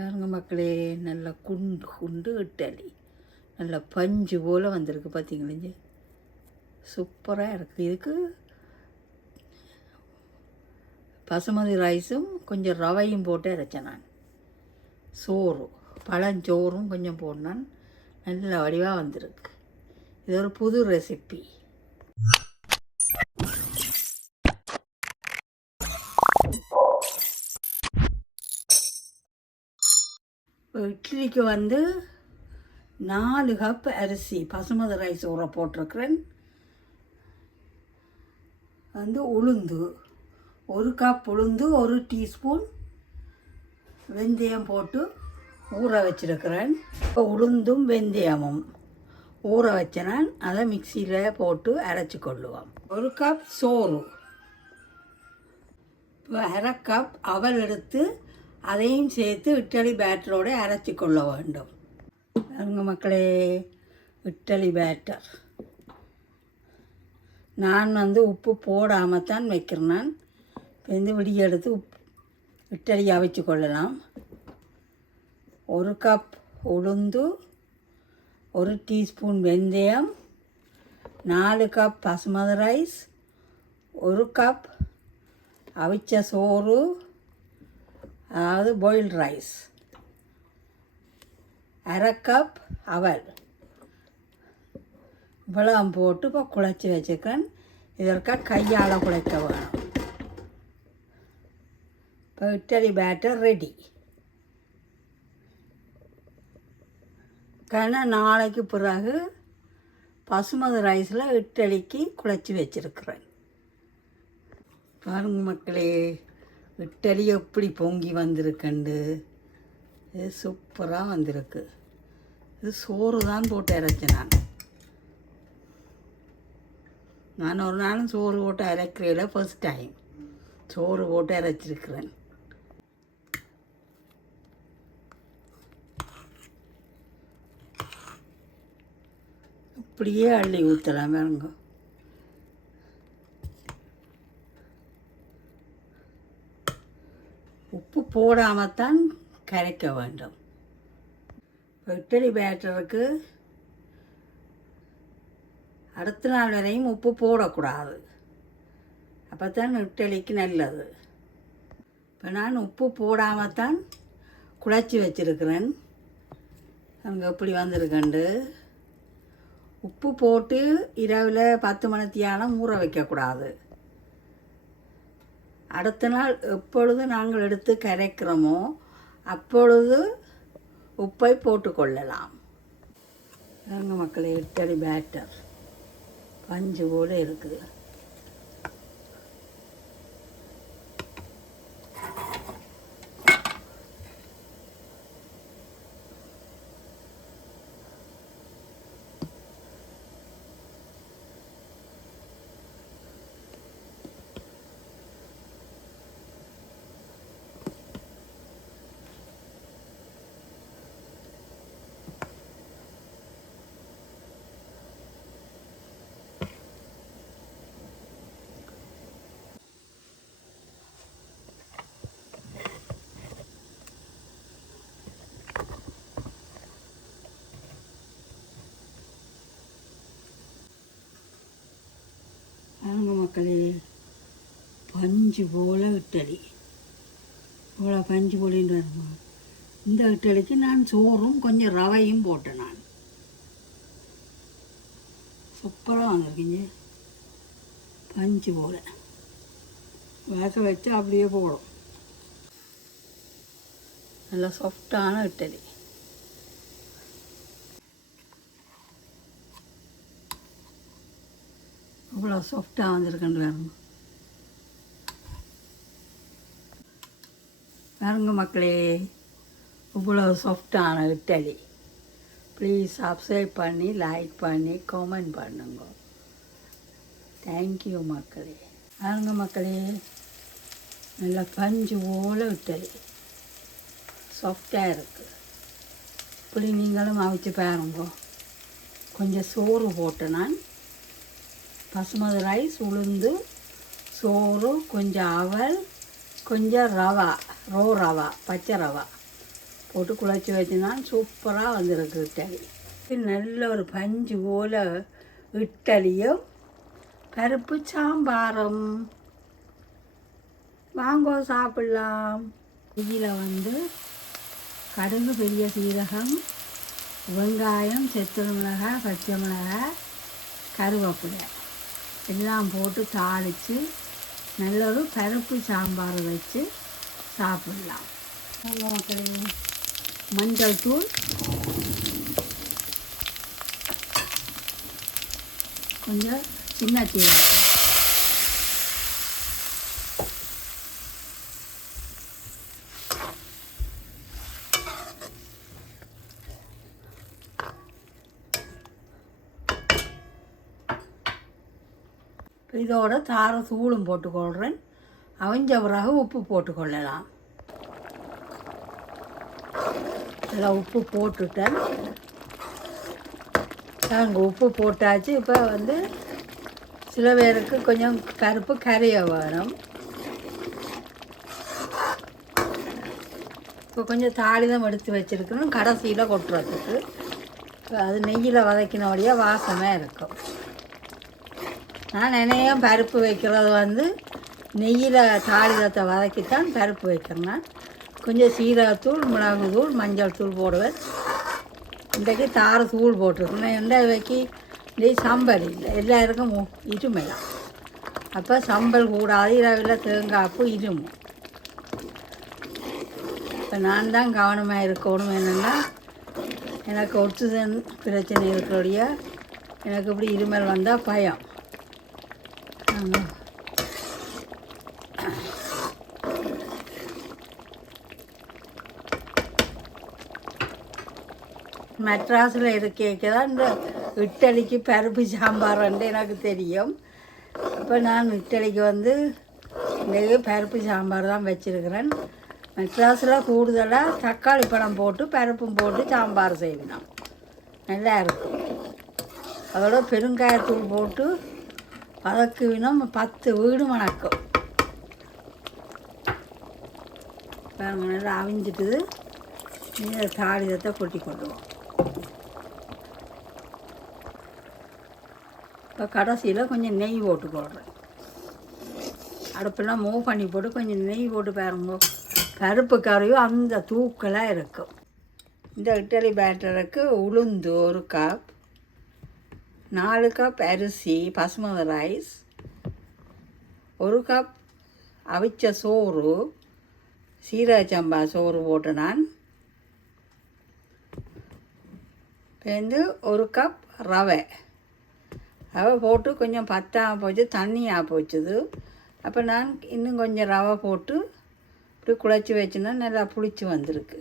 பாருங்க மக்களே, நல்ல குண்டு குண்டு இட்டலி நல்ல பஞ்சு போல் வந்திருக்கு. பார்த்தீங்களே, சூப்பராக இருக்குது. இதுக்கு பசுமதி ரைஸும் கொஞ்சம் ரவையும் போட்டு அரைச்சேன் நான். சோறு பழஞ்சோறும் கொஞ்சம் போடனான். நல்ல வடிவாக வந்திருக்கு. இது ஒரு புது ரெசிப்பி. இட்லிக்கு 4 கப் அரிசி பசுமதி ரைஸ் ஊற போட்டிருக்கிறேன். உளுந்து 1 கப் உளுந்து, 1 டீஸ்பூன் வெந்தயம் போட்டு ஊற வச்சிருக்கிறேன். இப்போ உளுந்தும் வெந்தயமும் ஊற வச்சேன். அதை மிக்சியில் போட்டு அரைச்சி கொள்ளுவோம். 1 கப் சோறு, 1/2 கப் அவல் எடுத்து அதையும் சேர்த்து இட்லி பேட்டரோடு அரைச்சி கொள்ள வேண்டும். பாருங்க மக்களே, இட்லி பேட்டர் நான் உப்பு போடாமல் தான் வைக்கிறேன். நான் இப்போ விடிய எடுத்து இட்லி அவிச்சு கொள்ளலாம். 1 கப் உளுந்து, 1 டீஸ்பூன் வெந்தயம், 4 கப் பசுமதி ரைஸ், 1 கப் அவிச்ச சோறு, அதாவது பாயில்டு ரைஸ், 1/2 கப் அவல், இவ்வளவு போட்டு இப்போ குழைச்சி வச்சுக்கேன். இதற்காக கையால் குழைக்க வேணும். இப்போ இட்லி பேட்டர் ரெடி. நாளைக்கு பிறகு பசுமதி ரைஸில் இட்லிக்கு குழைச்சி வச்சுருக்கிறேன். பாருங்க மக்களே, இட்லி எப்படி பொங்கி வந்திருக்கண்டு. இது சூப்பராக வந்திருக்கு. இது சோறு தான் போட்டு அரைச்சேன். நான் ஒரு நாளும் சோறு போட்டு அரைக்கிறதில்ல, ஃபர்ஸ்ட் டைம் சோறு போட்டு அரைச்சிருக்கிறேன். இப்படியே அள்ளி ஊற்றலாம். வேணுங்க, உப்பு போடாமல் தான் கரைக்க வேண்டும். இட்லி பேட்டருக்கு அடுத்த நாள் வரையும் உப்பு போடக்கூடாது. அப்போ தான் இட்லிக்கு நல்லது. இப்போ நான் உப்பு போடாமல் தான் குழைச்சி வச்சுருக்கிறேன். அங்கே எப்படி வந்திருக்கண்டு. உப்பு போட்டு இரவில் 10 மணித்தியாலம் ஊற வைக்கக்கூடாது. அடுத்த நாள் எப்பொழுது நாங்கள் எடுத்து கரைக்கிறோமோ அப்பொழுது உப்பை போட்டுக்கொள்ளலாம். பாருங்க மக்களே, இட்லி பேட்டர் பஞ்சு போல் இருக்குது. பாருங்க மக்களே, பஞ்சு போல் இட்லி. இவ்வளோ பஞ்சு போலின்னு வருமா. இந்த இட்லிக்கு நான் சோறும் கொஞ்சம் ரவையும் போட்டேன். நான் சூப்பராக வந்திருக்கீங்க. பஞ்சு போல் வேக வச்சு அப்படியே போடும். நல்லா சாஃப்டான இட்லி. இவ்வளோ சாஃப்டாக வந்திருக்குன்னு பாருங்க மக்களே, இவ்வளோ சாஃப்டான இட்லி. ப்ளீஸ் சப்ஸ்கிரைப் பண்ணி, லைக் பண்ணி, கமெண்ட் பண்ணுங்க. தேங்க்யூ மக்களே. பாருங்க மக்களே, நல்லா பஞ்சு போல் இட்லி சாஃப்டாக இருக்குது. இப்படி நீங்களும் அவிச்சு பாருங்க. கொஞ்சம் சோறு போட்டு நான் பசுமதி ரைஸ், உளுந்து, சோறு, கொஞ்சம் அவல், கொஞ்சம் ரவா, ரவா, பச்சை ரவா போட்டு குழச்சி வச்சுதான் சூப்பராக வந்திருக்கு இட்டலி. நல்ல ஒரு பஞ்சு போல் இட்டலியும் பருப்பு சாம்பாரும். வாங்கோ சாப்பிடலாம். இதில் வந்து கடுகு, பெரிய சீரகம், வெங்காயம், செத்தல் மிளகாய், பச்சை மிளகாய், கருவேப்பிலை எல்லாம் போட்டு தாளித்து நல்ல ஒரு பருப்பு சாம்பார் வச்சு சாப்பிடலாம். மக்களே, மஞ்சள் தூள், கொஞ்சம் சின்ன சீரகம், இதோட தார தூளும் போட்டுக்கொள்கிறேன். அவிஞ்ச பிறகு உப்பு போட்டுக்கொள்ளலாம். இதில் உப்பு போட்டுட்டேன். நாங்கள் உப்பு போட்டாச்சு. இப்போ வந்து சில பேருக்கு கொஞ்சம் பருப்பு கரைய வேணும். இப்போ கொஞ்சம் தாளிதம் எடுத்து வச்சுருக்கணும் கடைசியில் கொட்டுறதுக்கு. அது நெய்யில் வதக்கினபடியாக வாசமாக இருக்கும். நான் நினையும் பருப்பு வைக்கிறது வந்து நெய்யில் தாளிதத்தை வதக்கித்தான் பருப்பு வைக்கிறேன். கொஞ்சம் சீரகத்தூள், மிளகுத்தூள், மஞ்சள் தூள் போடுவேன். இன்றைக்கு தார தூள் போட்டிருக்கேன். எந்த வைக்கி நெய் சம்பல் இல்லை, எல்லாருக்கும் இருமைலாம். அப்போ சம்பல் கூடாது, இரவில் தேங்காய்ப்பு இருமும். இப்போ நான் தான் கவனமாக இருக்கணும். என்னென்னா எனக்கு ஒட்டுதன் பிரச்சனை இருக்கிறோடைய எனக்கு இப்படி இருமல் வந்தால் பயம். மெட்ராஸில் இருக்கேக்க தான் இந்த இட்டலிக்கு பருப்பு சாம்பார்ன்ட்டு எனக்கு தெரியும். இப்போ நான் இட்டலிக்கு வந்து இன்றைக்கு பருப்பு சாம்பார் தான் வச்சுருக்கிறேன். மெட்ராஸில் கூடுதலாக தக்காளி பழம் போட்டு பருப்பும் போட்டு சாம்பார் செய்யணும், நல்லா இருக்கும். அதோட பெருங்காயத்தூள் போட்டு வதக்குவினோம் 10 வீடு மணக்கும். பாருங்க, நல்லா அவிஞ்சிட்டுது. இந்த தாளிதத்தை கொட்டி கொண்டுவோம். இப்போ கடைசியில் கொஞ்சம் நெய் போட்டு போடுறேன். அடுப்பெல்லாம் மூவ் பண்ணி போட்டு கொஞ்சம் நெய் போட்டு பாருங்க, பருப்பு கறியும் அந்த தூக்கலாக இருக்கும். இந்த இட்லி பேட்டருக்கு உளுந்து 1 கப், 4 கப் அரிசி பசுமதி ரைஸ், 1 கப் அவிச்ச சோறு, சீரக சம்பா சோறு போட்டு நான் வந்து 1 கப் ரவை போட்டு கொஞ்சம் பத்தாம போச்சு, தண்ணியாக போச்சுது. அப்போ நான் இன்னும் கொஞ்சம் ரவை போட்டு இப்படி குழச்சி வச்சுன்னா நல்லா புளிச்சு வந்திருக்கு.